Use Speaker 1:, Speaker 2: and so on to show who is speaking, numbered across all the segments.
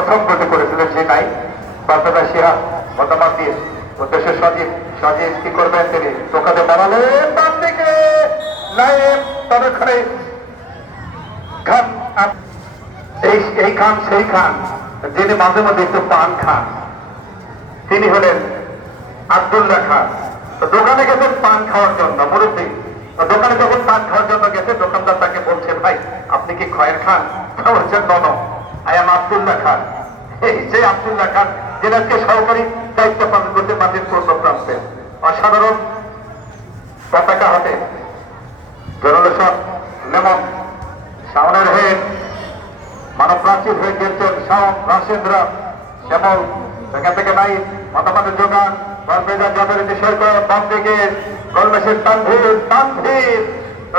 Speaker 1: প্রথম গোটি করেছিলেন যে নাই। বার্তাদা সিহা মতামত দিয়ে উদ্দেশ্য সজীব সজীব কি করবেন তিনি? টোকাতে বাড়ালেন, বাম দিকে। নাইম ততক্ষণে এই খান সেই খান যিনি মাঝে মধ্যে একটু পান খান, তিনি হলেন আব্দুল্লাহ খান। তো দোকানে গেছেন পান খাওয়ার জন্য, মুরব্বী। দোকানে যখন পান খাওয়ার জন্য গেছে, দোকানদার তাকে বলছে, ভাই, আপনি কি খয়ের খান? I am Abdullah Khan. এই সেই আব্দুল্লাহ খান যিনি আজকে সহকারী দায়িত্ব পালন করতে মাটির পূর্ণ প্রান্তে অসাধারণ পতাকা হাতে। জনলেশন লেমন সামনের হেড মানব প্রাচীর হয়ে গেছেন শাম রাশেন্দ্র শ্যামল। সেখান থেকে নাই, মতামতের যোগান। বলবেজা যথারীতি সৈকত বাম থেকে কলমেশের তানভীর তানভীর।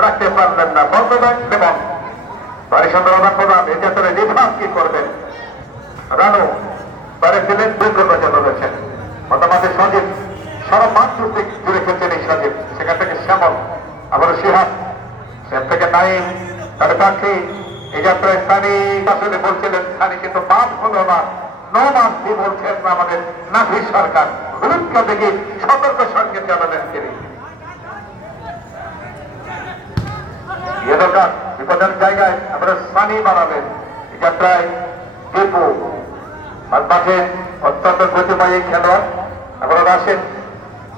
Speaker 1: রাখতে পারলেন না বলবেন এবং বাড়ি সুন্দর আদান প্রদান এই যাত্রা নির্বাহ কি করবেন রানু বারে ছিলেন দুর্গ বাজার রয়েছেন মতামতের সজীব সারা মাঠ জুড়ে জুড়ে খেলছেন এই সজীব। সেখান থেকে শ্যামল আবার সিহাব সেখান থেকে নাইম, তার পাখি, এই যাত্রায় স্থানী আসলে বলছিলেন স্থানী কিন্তু বাদ হলো না ন মাস কি বলছেন না আমাদের নাভি সরকার। হলুদকা থেকে সতর্ক সঙ্গে চালালেন তিনি। বিপদের জায়গায় আমরা সানি বাড়াবেন এই যাত্রায় দীপু আর মাঠে অত্যন্ত গতিময় এই খেলোয়াড় আপনারা আসেন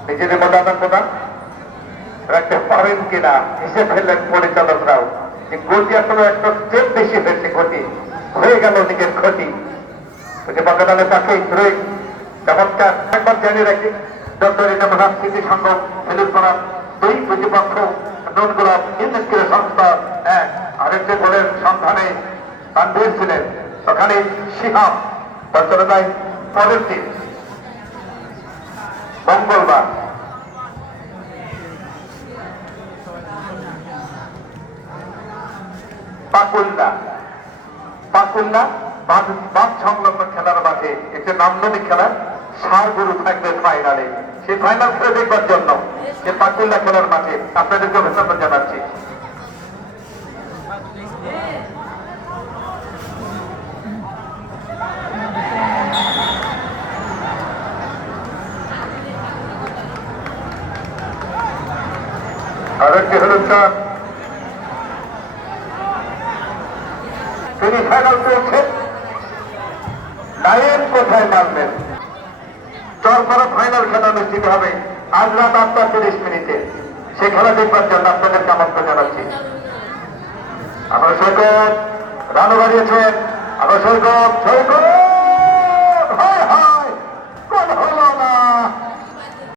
Speaker 1: নিজেদের মধ্যে আদান প্রদান। রাখতে পারেন কিনা হিসেব ফেললেন পরিচালকরাও যে গতি আসলে একটা স্টেপ বেশি হয়েছে, গতি। হয়ে গেল দিকের ক্ষতি। যে বাগানের পাশে চমৎকার। একবার জানিয়ে রাখি ডক্টর যেমন স্মৃতি সংঘ হেলুরপাড়া দুই প্রতিপক্ষ নোটগুলা ইন্ডাস্ট্রির সংস্থা এক। আরেকটি গোলের সন্ধানে তানভীর ছিলেন। ওখানে শিহাব পঞ্চরতায় পরের দিন মঙ্গলবার। খেলার একটি খেলা সার ফাইনালে সেই দেখবার জন্য খেলার আপনাদেরকে অভিনন্দন জানাচ্ছি। আরেকটি হল চার তিনি ফাইনাল পেয়েছেন। নাইন কোথায় নামবেন? চরপাড়া ফাইনাল খেলা অনুষ্ঠিত হবে আজ রাত আটটা তিরিশ মিনিটে। সে খেলা দেখবার জন্য আপনাদেরকে আমন্ত্রণ জানাচ্ছি। আমরা সৈকত, রানু বাড়িয়েছেন। আমরা সৈকত সৈকত!